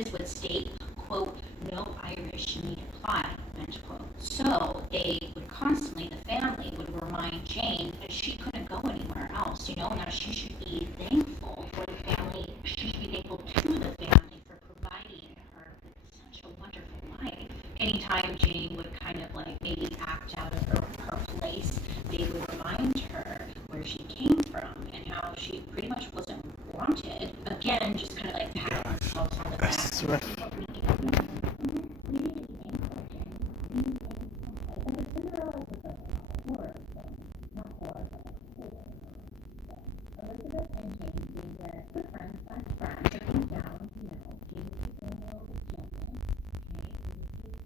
judges would state, quote, "No Irish need apply," end quote. So they would constantly, the family would remind Jane that she couldn't go anywhere else, now she should be thankful for the family, she should be thankful to the family for providing her with such a wonderful life. Anytime Jane would kind of like maybe act out of her place, they would remind her where she came from and how she pretty much wasn't wanted. Again, just kind of like pat themselves on the back. Elizabeth and Jane, they were good friends, best friends. Looking down, Jane was a little bit jealous. Okay, Elizabeth was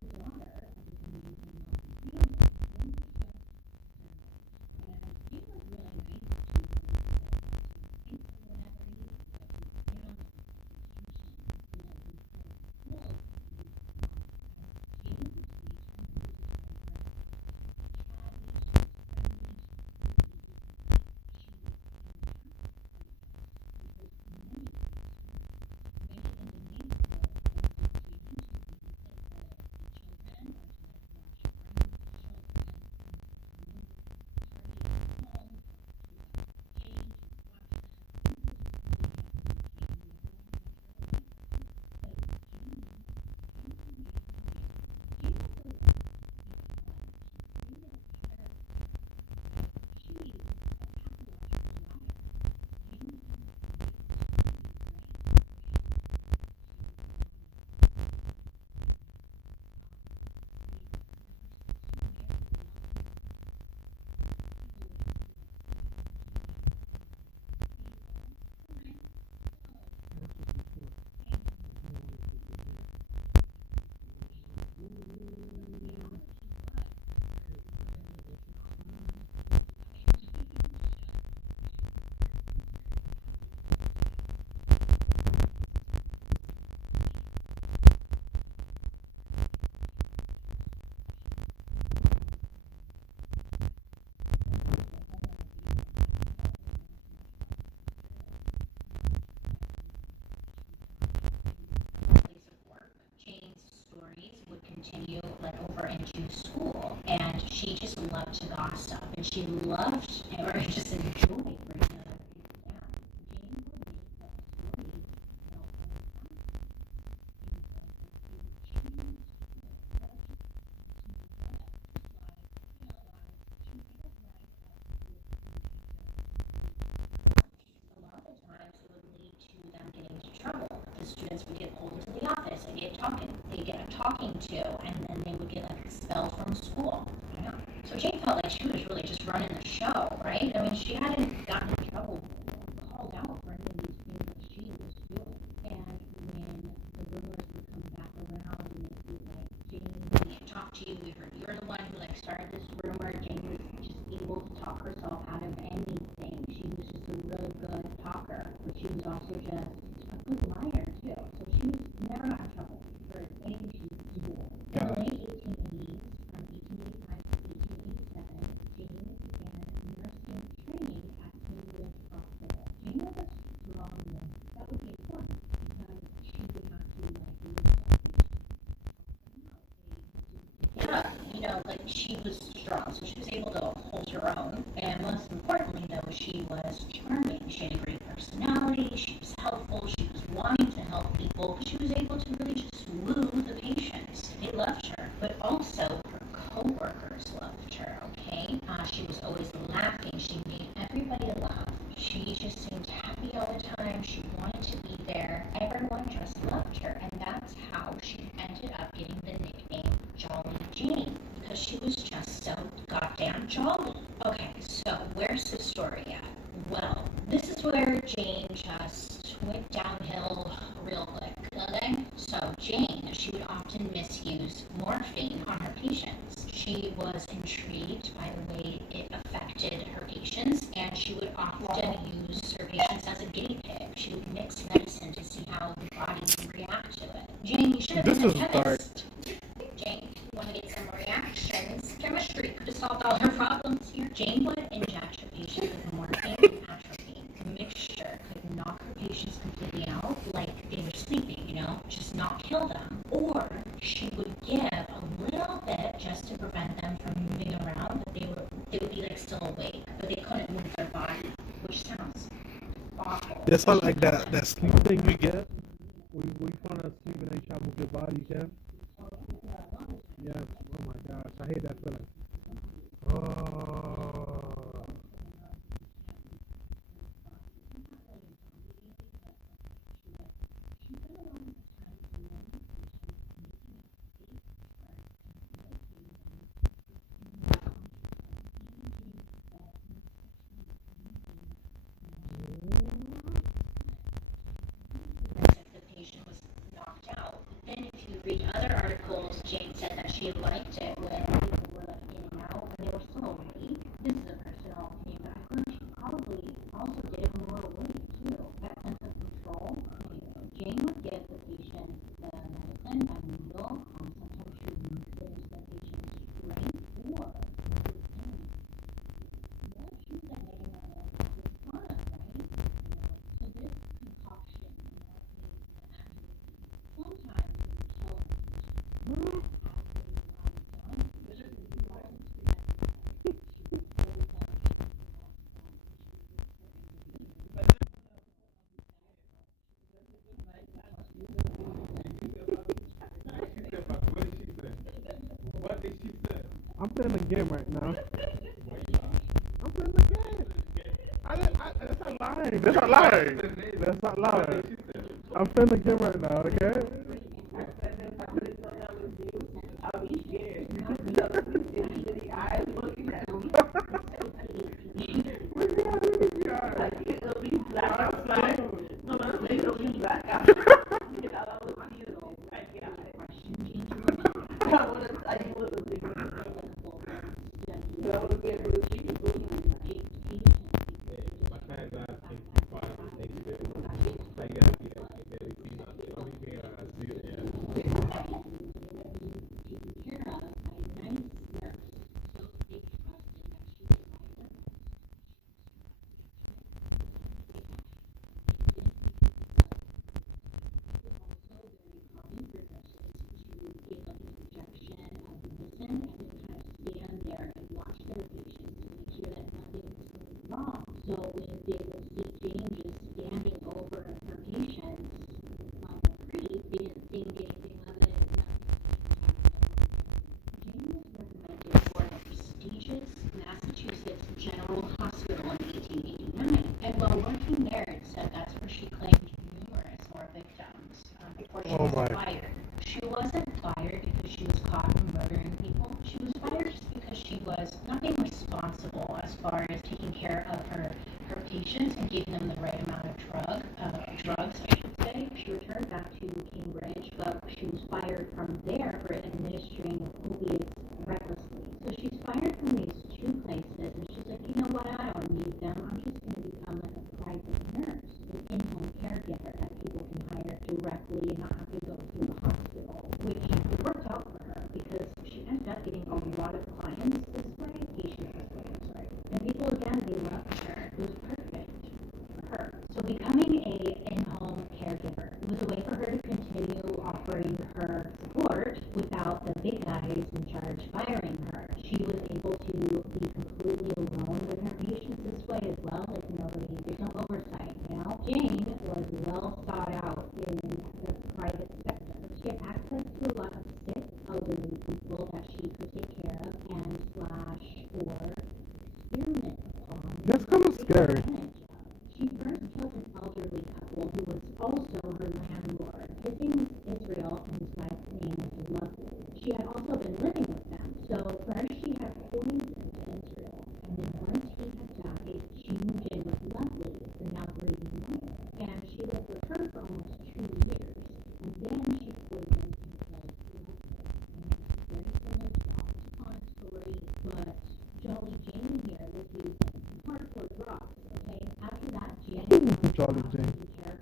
the daughter of this amazing wealthy family. And Jane was really nice to Elizabeth. She thanked her whatever he did. She stayed on the institution, was full of Jane was a sweet and Elizabeth was chatty, she was friendly, she was continue over into school, and she just loved to gossip, and she loved or just enjoyed bringing other people down. Jane would make up stories about things like things like that she would choose subjects to what, just like she would write up a lot of the times it would lead to them getting into trouble. The students would get pulled into the office and get a talking to, and then they would get expelled from school. So Jane felt like she was really just running the show, right? I mean, she hadn't gotten in trouble, called out for any of these things that she was doing. And when the rumors would come back around and they'd be like, Jane, we can't talk to you. We heard you're the one who started this rumor. Jane was just able to talk herself out of anything. She was just a really good talker, but she was also just a good liar too. So she was never got in trouble for anything she was doing. In the late 1880s, from 1885 to 1887, Jane began nursing training at Cambridge Hospital. Jane was a strong woman. That would be important because she would have to live with she was strong, so she was able to hold her own. And most importantly, though, she was charming. She had a great personality. She was helpful. She was wanting to help people. She was able to really just woo the patients. They loved her, but also her co-workers loved her. Okay, she was always laughing. She made everybody laugh. She just seemed happy all the time. She wanted to be there. Everyone just loved her, and that's how she ended up getting the nickname Jolly Jane, because she was just so goddamn jolly. Okay, so where's the story at? Well, this is where Jane just went downhill real quick, okay? So Jane, she would often misuse morphine on her patients. She was intrigued by the way it affected her patients, and she would often use her patients as a guinea pig. She would mix medicine to see how the body would react to it. Jane, you should have been a chemist. Jane, you want to get some reactions? Chemistry could have solved all her problems here. Jane would inject her patients with morphine and atropine. The mixture could knock her patients completely out, like they were sleeping, just not kill them. Or she would give a little bit just to prevent them from moving around, but they would be like still awake, but they couldn't move their body, which sounds awful. That's not like that sleep thing you get. When you fall asleep and then you try to move your body, you can. Yeah. Oh my gosh, I hate that feeling. Oh. The patient was knocked out. But then if you read other articles, Jane said that she liked it when people were like getting out and they were still awake. This is a personal opinion, but I feel like she probably also did it when they were awake too. That sense of control. Jane would give the patient the medicine and milk. Sometimes she would mix it into the patient's drink, or she was like making that was fun, right? So this concoction, sometimes when you tell them I'm playing the game right now. I'm playing the game. That's not lying. That's not lying. That's not lying. I'm playing the game right now, okay? So when they would see Jane just standing over her patients on the creek, they didn't think anything of it. Jane was recommended for the prestigious Massachusetts General Hospital in 1889. And while working there, it said that's where she claimed numerous more victims before she was fired. She wasn't fired because she was caught murdering people. She was fired just because she was not being responsible as far as taking care of her patients and giving them the right amount of drugs, I should say. She returned back to Cambridge, but she was fired from there for administering opiates recklessly. So she's fired from these two places, and she's like, you know what, I don't need them. I'm just going to become like a private nurse, an in-home caregiver that people can hire directly and not have to go through the hospital, which it worked out for her because she ended up getting a lot of clients this way, patients this way, I'm sorry. And people, again, they loved her. It was perfect for her. So becoming a in-home caregiver was a way for her to continue offering her support without the big guys in charge firing her. She was able to be completely alone with her patients this way as well. Like there's no oversight, Jane was well thought out in the private sector. She had access to a lot of sick, elderly people that she could take care of and or experiment upon. That's kind of scary. She first killed an elderly couple who was also her landlord. His name is Israel and his wife's name is Lovely. She had also been living with them. So first she had poisoned Israel, and then once he had died, she moved in with Lovely, the now grieving wife. And she lived with her for almost 2 years. And then she poisoned and killed Lovely. And it's very similar to the Octopon story, but Jolly Jane here was using hardcore drugs. Okay, after that, Jane Jolly Jane.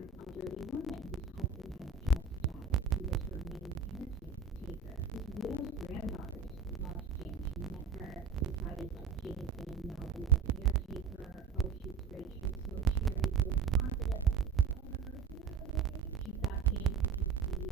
an elderly woman whose husband had just died. He was her main caretaker. His widow's granddaughters loved Jane. She met her, decided that Jane is going to now be a caretaker. Oh, she's great. She's so cheery, so positive. She thought Jane could just be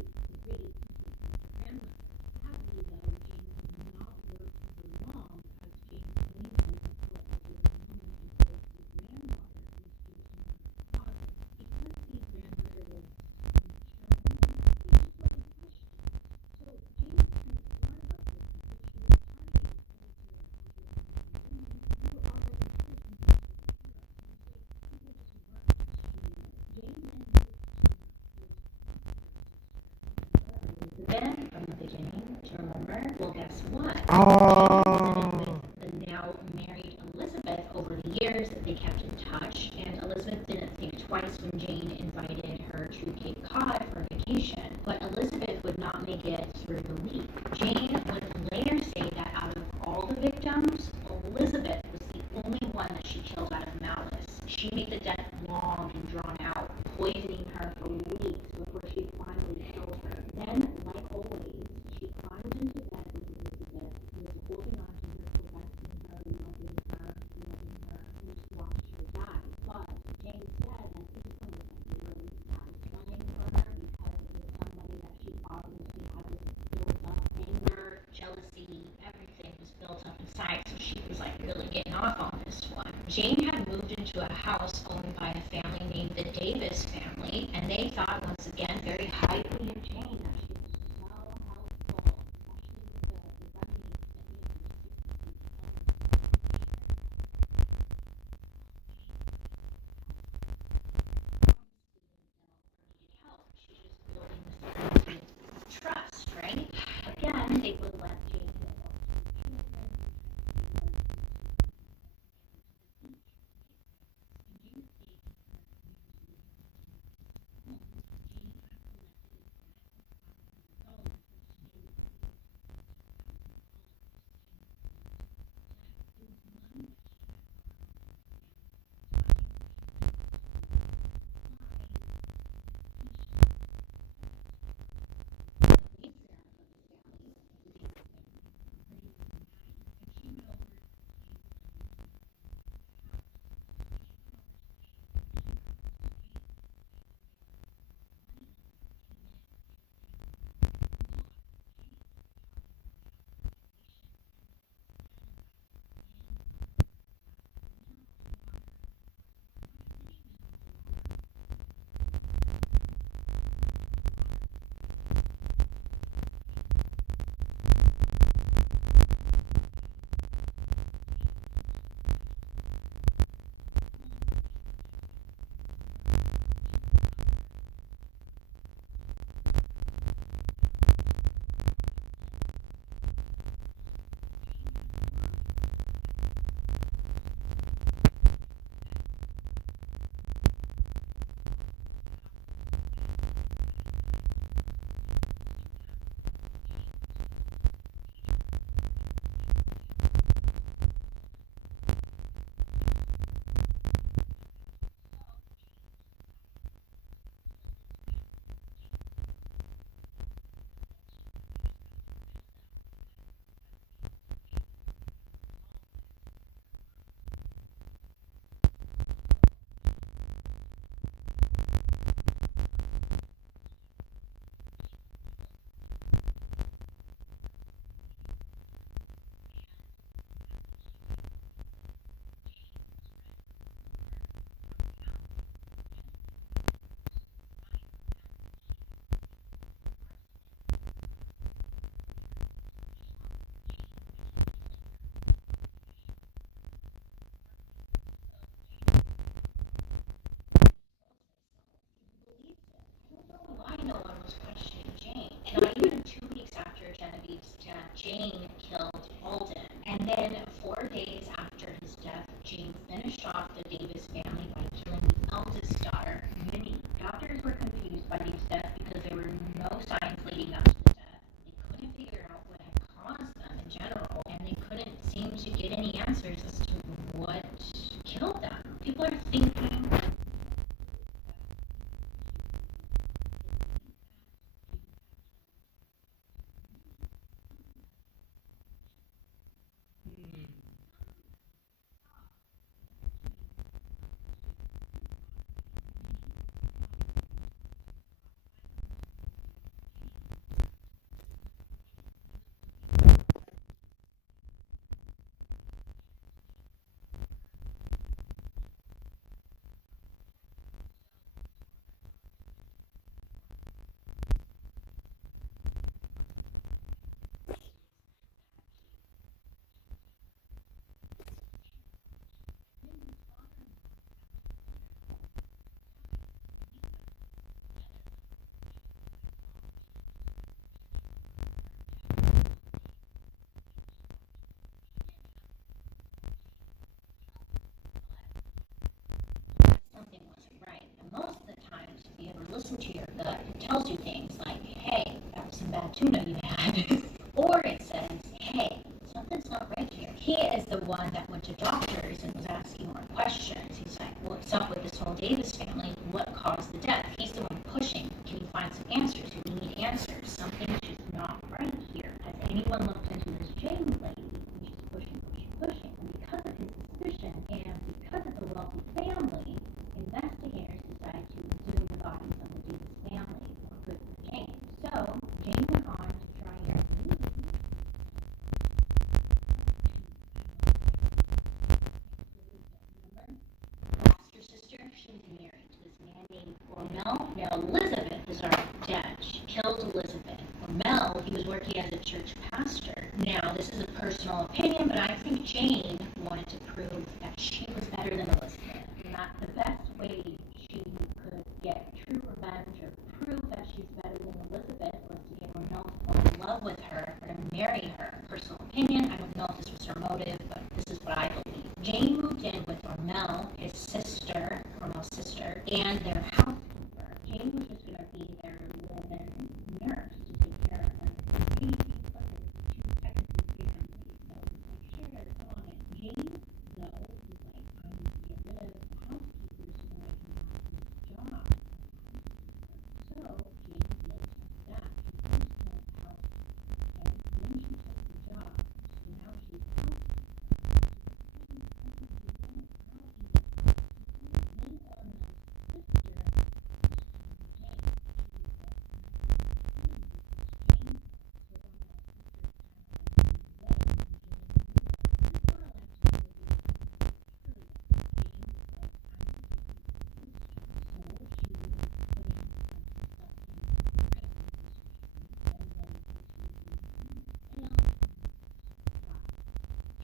from the beginning. Do you remember? Well, guess what? Oh. With the now married Elizabeth over the years, they kept in touch, and Elizabeth didn't think twice when Jane invited her to Cape Cod for a vacation. But Elizabeth would not make it through the week. Jane would later say that out of all the victims, Elizabeth was the only one that she killed out of malice. She made the death long and drawn out, poisoning her for weeks before she finally killed her. Then, like always, she climbed into bed with Elizabeth, was holding on to her, caressing her, loving her, and just watched her die. But Jane said that this was something that really satisfying for her because it was somebody that she obviously had this built up anger, jealousy, everything was built up inside. So she was like really getting off on this one. Jane had moved into a house owned by a family named the Davis family, and they thought once again very highly of Jane, that she was so helpful, especially with the remedies that needed help. She's just building this trust, right? Again, they would let Jane get help to the children. Why no one was questioning Jane. And not even 2 weeks after Genevieve's death, Jane killed Alden. And then 4 days after his death, Jane finished off the Davis family by killing the eldest daughter, Minnie. Doctors were confused by these deaths because there were no signs leading up to the death. They couldn't figure out what had caused them in general, and they couldn't seem to get any answers as to what killed them. People are thinking listen to your gut. It tells you things like, hey, that was some bad tuna you had. Or it says, hey, something's not right here. He is the one that went to doctors and was asking more questions. He's like, what's up with this whole Davis family? What caused the death? He's the one pushing. Can you find some answers? We need answers. Something's just not right here. Has anyone looked into this James lady? And she's pushing. And because of his suspicion and because it's a wealthy family, investigators decide to exhume the bodies of the Davis family for good for James. So James went on to try and lost her sister. She was married to this man named Ormel. Now Elizabeth is already dead. She killed Elizabeth. Ormel, he was working as a church pastor. Now this is a personal opinion, but I think Jane wanted to prove that she was better than Elizabeth. Not the best way she could get true revenge or prove that she's better than Elizabeth was to get Ormel to fall in love with her or to marry her. Personal opinion, I don't know if this was her motive, but this is what I believe. Jane moved in with Ormel's sister, and their housekeeper. Jane was just going to be their live-in nurse to take care of her baby, but there were two technically families, so it was like shared on it. Jane, though, was like, I need to get rid of the housekeeper so that I can have this job. So Jane did just that. She first killed the housekeeper, and then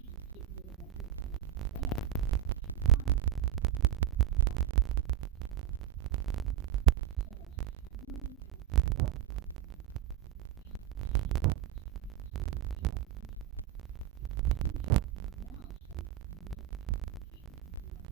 she took the job. So now she's a housekeeper.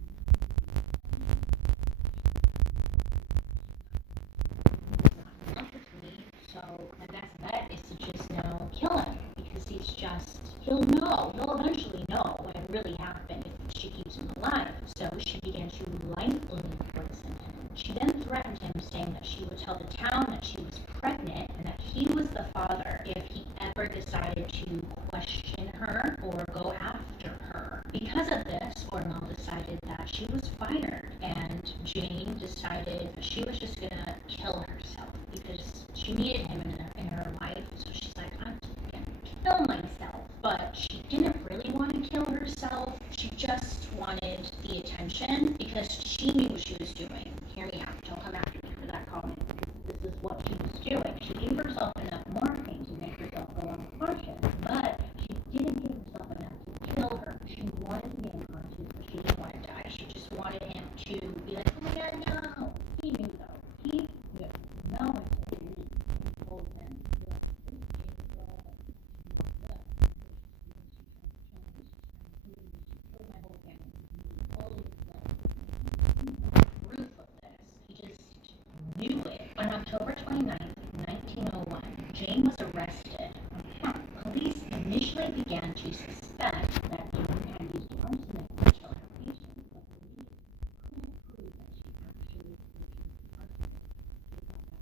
He'll eventually know what really happened if she keeps him alive. So she began to lightly imprison him. She then threatened him, saying that she would tell the town that she was pregnant and that he was the father if he ever decided to question her or go after her. Because of this, Ormel decided that she was fired, and Jane decided that she was just gonna kill herself because she needed him in her life. So she's like, I'm just gonna kill myself. But she didn't really want to kill herself. She just wanted the attention because she knew what she was doing. Hear me out. Don't come after me for that comment, because this is what she was doing. She gave herself enough morphine to make herself go unconscious, but she didn't give herself enough to kill her. She wanted to be unconscious, but she didn't want to die. She just wanted him to be like, oh my god, no. He knew though. He knew. No one said he told him. On October 29th, 1901, Jane was arrested. Police initially began to suspect that Jane had used arsenic to kill her patients, but police couldn't prove that she actually used arsenic. They thought that was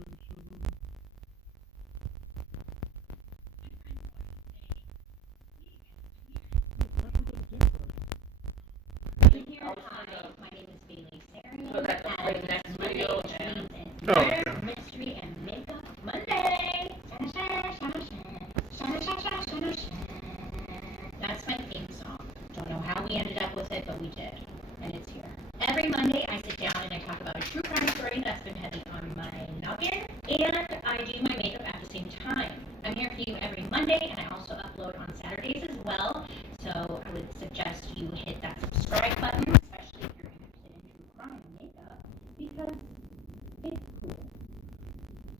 Here, hi, my name is Bailey Sarian, So that's and the next video. Dreams and No. Murder, Mystery, and Makeup Monday. That's my theme song. Don't know how we ended up with it, but we did, and it's here. Every Monday, I sit down and I talk about a true crime story that's been heavy on my noggin, and I do my makeup at the same time. I'm here for you every Monday, and I also upload on Saturdays as well. So I would suggest you hit that subscribe button, especially if you're interested in true crime makeup, because it's cool.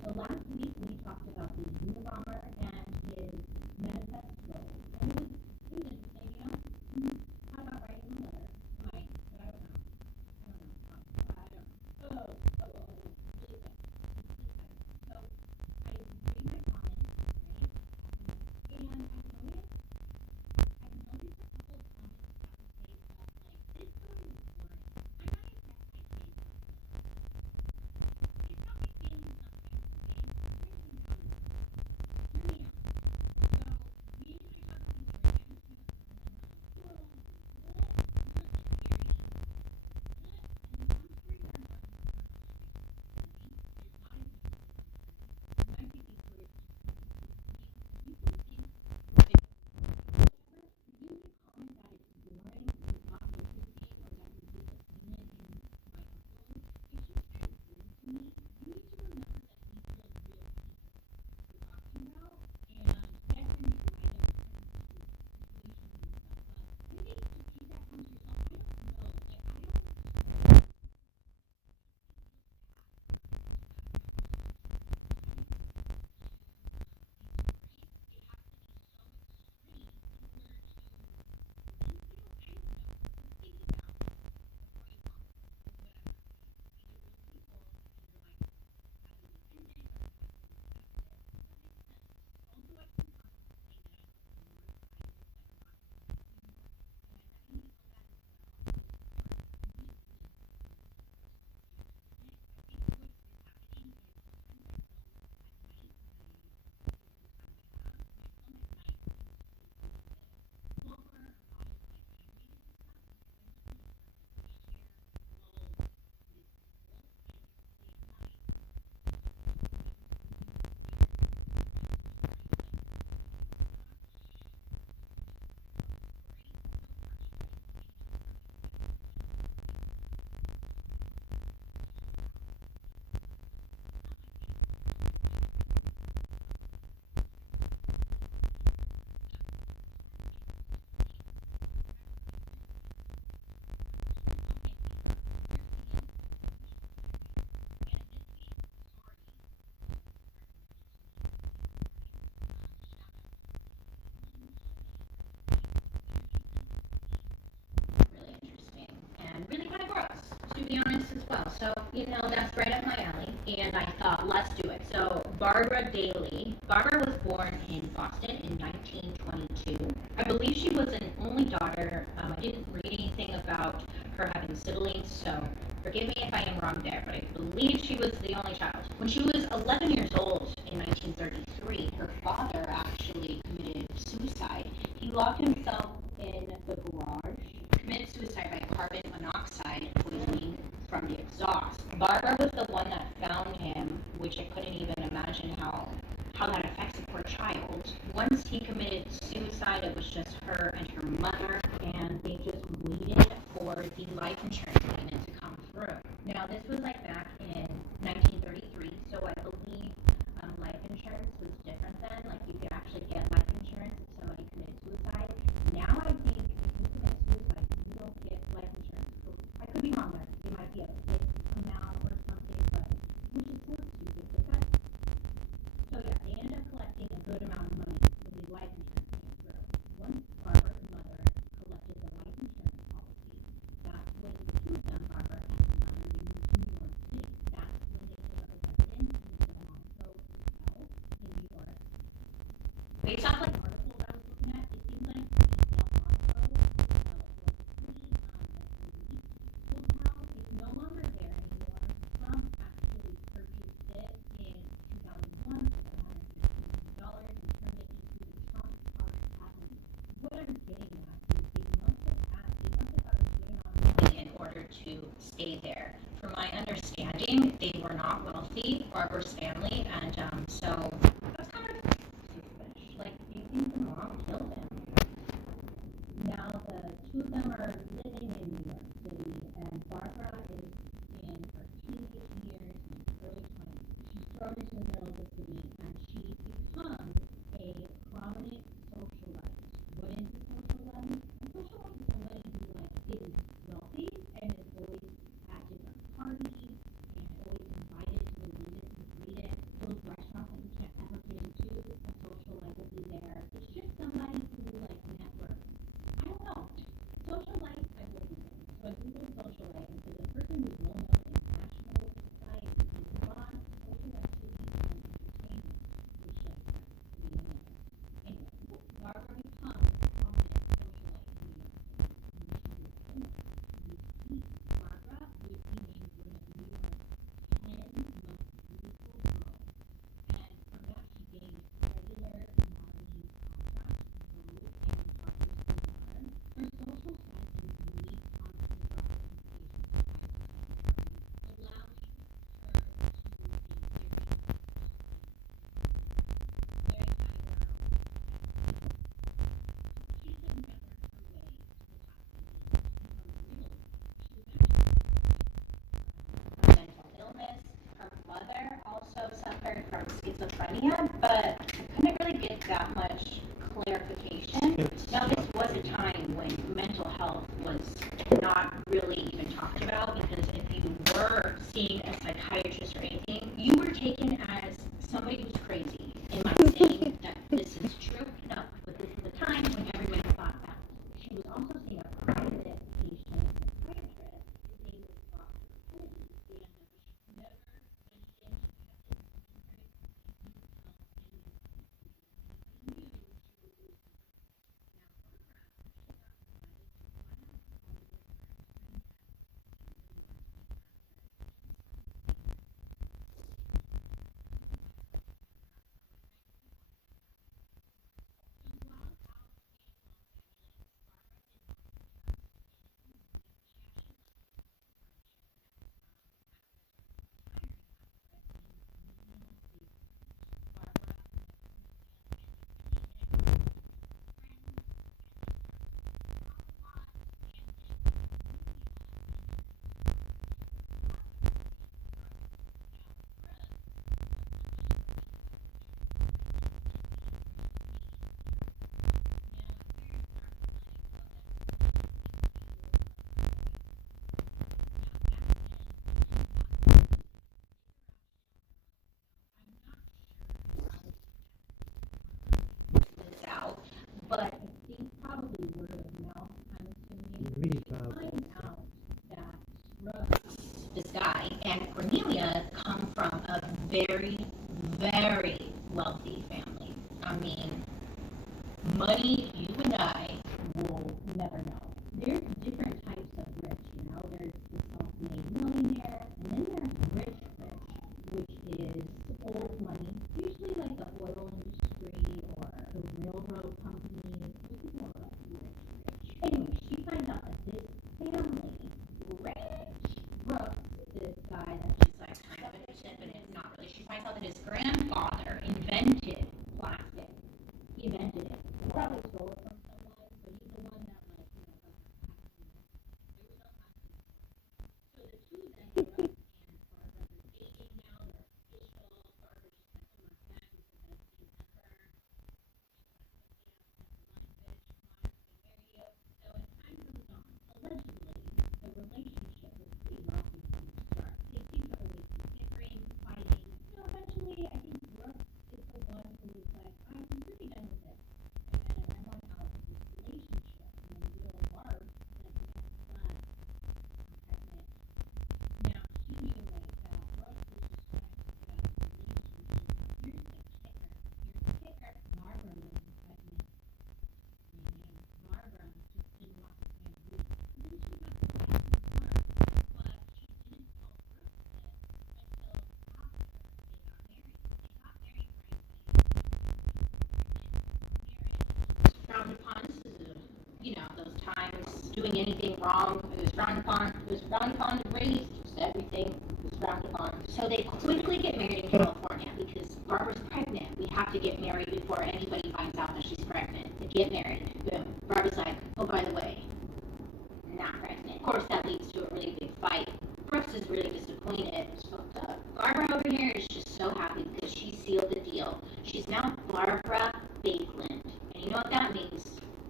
So last week we talked about the Unabomber and his manifesto. And it was interesting, you know? How about writing a letter? Might, but I don't know. Really good. So I read my comments, right? And I noticed a couple of comments that would say stuff like, this story was boring. I'm not impressed by Katie's it's not my feeling sometimes, okay? Sometimes I'm coming. Hear me out. So, me and I talk about these stories every single time, and I'm like, whoa, what? And one story that I'm talking about is for me, it's not even my taking stories to you can think you can comment that it's boring, it's not interesting, or that you're disappointed in my upload. It's just kind of weird to me. You need to remember that these are like real people we're talking about, and yes, I make light of different situations and stuff, but maybe just keep that one to yourself. I don't know. Like I don't. Really interesting and really kind of gross, to be honest as well. So, you know, that's right up my alley, and I thought, let's do it. So, Barbara Daly. Barbara was born in Boston in 1922. I believe she was an only daughter. I didn't read anything about her having siblings, so forgive me if I am wrong there, but I believe she was the only child. When she was 11 years old in 1933, her father actually committed suicide. He locked himself in the garage, committed suicide by carbon monoxide poisoning from the exhaust. Barbara was the one that found him, which I couldn't even imagine how that affects a poor child. Once he committed suicide, it was just her and her mother, and they just waited for the life insurance payment to come through. Now, this was like back in 1933, so I believe life insurance was different then. Like you could actually get life insurance if somebody committed suicide. Now I think if you commit suicide, you don't get life insurance. I could be wrong there. It might be a fixed amount or something, but which is so stupid. So yeah, they ended up collecting a good amount of money when the life insurance came through. Once Barbara's mother collected the life insurance policy, that's when the two of them, Barbara and her mother, they moved to New York City. That's when they took up a residence in the Delmonte Hotel in New York. Based off like articles I was looking at, it seems like the Delmonte Hotel was pretty elite hotel. It's no longer there anymore. Trump actually purchased it in stay there. From my understanding, they were not wealthy, Barbara's family, and so that's kind of suspicious. Like, do you think the mom killed him? Now the two of them are living in New York City, and Barbara is in her teenage years, in her early 20s. She's thrown into the middle of the city, and she becomes a prominent socialite. What is a socialite? A socialite is somebody who is wealthy and is always at different parties and always invited to the latest and greatest. Those restaurants that you can't ever get into, a socialite will be there. It's just somebody who networks. I don't know. Socialite, I Googled it. So I Googled socialite, and says a person who's well known in national society is involved in social activities and entertainment, which does to be anyway. Anyway, Barbara becomes a prominent socialite in New York City. And she's famous. Barbara was named one of New York's 10 most beautiful girls. And from that, she gained regular modeling contracts with Vogue and Harper's Bazaar. Her social status and beauty constantly brought reputation to high society, allowing her to be very highbrow. She couldn't have worked her way to the top of the game to become real. She was actually Mental illness. Her mother also suffered from schizophrenia, but I couldn't really get that much clarification. Now, this was a time when mental health was not really even talked about, because if you were seeing a psychiatrist or anything, you were taken as somebody who's crazy. Am I saying that this is true? No, but this is a time when everybody thought that. She was also seeing a private patient psychiatrist. His name was Dr. Kennedy, and she never mentioned she had this secret mental health and knew she was losing. Now, Barbara actually got invited to fly out to Hollywood for a screen test. She really wanted to make an actress. So while out in Los Angeles, Barbara did not trust anyone. She actually left a business partnership as an actress and hiring actress in Barbara met Christina and they really hit it off. They became friends and they started to talk a lot, and then Amelia introduced Barbara to her father, Brooks. Now, Brooks was much like her parents. Now, her parents are like, oh, that's cool, we think you love her boys. Now, back then, they didn't have the ability to figure out shit on their own. Now, I'm not sure how exactly This out, but I think probably word of mouth, I'm assuming. Me, She probably. finds out that Brooks, this guy and Cornelia come from a very, very wealthy family. I mean, money you and I will never know. There's different types of rich, There's the self-made millionaire, and then there's rich, which is old money, usually like the oil industry or the railroad companies. This is more like rich. Anyway, she finds out that this family, rich Brooks, this guy that she's like kind of interested, but it's not really. She finds out that his grandfather invented plastic. he invented it. He probably stole it from someone, but he's the one that there was no plastic before. So the two of them, Brooks and Barbara, they're dating now. They're official. Barbara just sent him a back. It's the best thing ever. She's like, okay, I'm set the line, bitch. Come on, get married. So as time goes on, allegedly, the relationship was pretty rocky from the start. They seem to always be bickering, fighting. Eventually, I think Brooks is the one who is like, I'm really done with this. And I want out of this relationship. And then little Barb said, yes, but I'm pregnant. Now, she knew that Brooks was just trying to get out of the relationship. Now, here's the kicker. Barbara wasn't pregnant. Barbara just didn't want this man to leave. And then she got the license to work, but she didn't tell Brooks this until after they got married. They got married right away. Frowned upon. This is, those times doing anything wrong, it was frowned upon. was frowned upon to raise, just everything was frowned upon. So they quickly get married in California because Barbara's pregnant. We have to get married before anybody finds out that she's pregnant. They get married. Boom. Barbara's like, oh, by the way, not pregnant. Of course, that leads to a really big fight. Brooks is really disappointed. It's fucked up. Barbara over here is just so happy because she sealed the deal. She's now Barbara Bakeland. And you know what that means?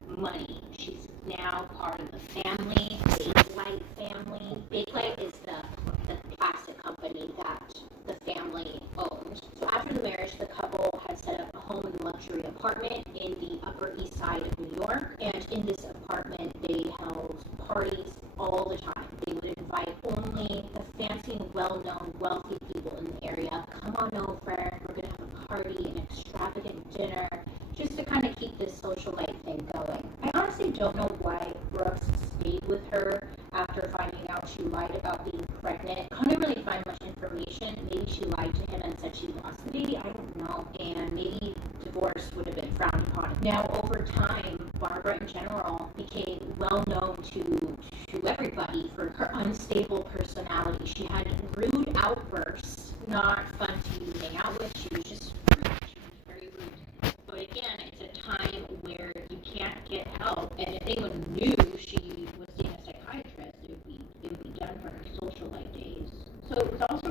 Money. She's now part of the family, Bakelite family. Bakelite is the plastic company that the family owned. So after the marriage, the couple had set up a home and luxury apartment in the Upper East Side of New York. And in this apartment, they held parties all the time. They would invite only the fancy and well-known wealthy people in the area. Come on over, we're going to have a party, an extravagant dinner, just to kind of keep this socialite thing going. I honestly don't know why Brooks stayed with her after finding out she lied about being pregnant. I couldn't really find much information. Maybe she lied to him and said she lost the baby. I don't know. And maybe divorce would have been frowned upon. Now, over time, Barbara in general became well known to everybody for her unstable personality. She had rude outbursts, not fun to hang out with. She was just rude. She was very rude. But again, it's a time where you can't get help, and if anyone knew she was seeing a psychiatrist, it would be done for her socialite days. So it was also